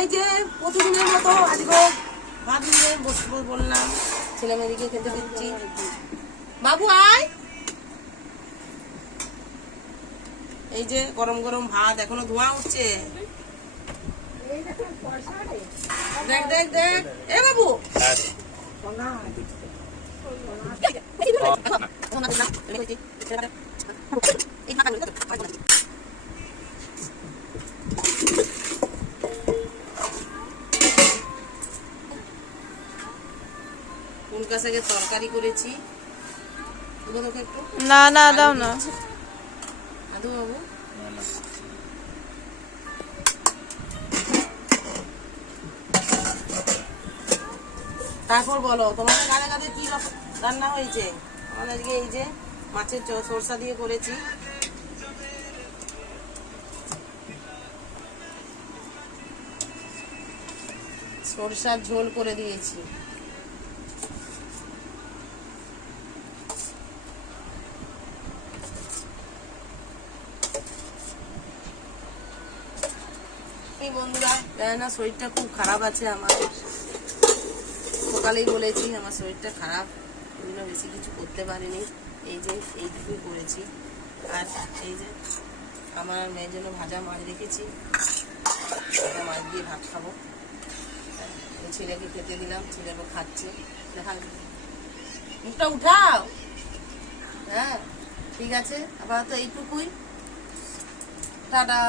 এই যে প্রতিদিনের মতো আজকে ভাত নিয়ে বসবো বললাম, ছেলে মেয়েদিকে খেতে দিচ্ছি। বাবু আয়। এই যে গরম গরম ভাত, এখনো ধোঁয়া উঠছে। দেখ দেখ দেখ, এ বাবু কুলকা শাকের তরকারি করেছি। না না দাও না। আদু বাবু তারপর বলো তোমাদের গানে গানে কি রান্না হয়েছে? আমাদের আজকে এই যে মাছের সরষা দিয়ে করেছি। সরষার ঝোল করে দিয়েছি। এই বন্ধুরা জানে না, শরীরটা খুব খারাপ আছে আমার। সকালেই বলেছি আমার শরীরটা খারাপ, ওই জন্য বেশি কিছু করতে পারিনি। এই যে এইটুকুই করেছি। আর এই যে আমার মেয়ের জন্য ভাজা মাছ রেখেছি, ভাজা মাছ দিয়ে ভাত খাবো। ছেলেকে খেতে দিলাম, ছেলেকে খাচ্ছে। দেখা মুখটা উঠাও। হ্যাঁ ঠিক আছে, আপাতত এইটুকুই। টাটা।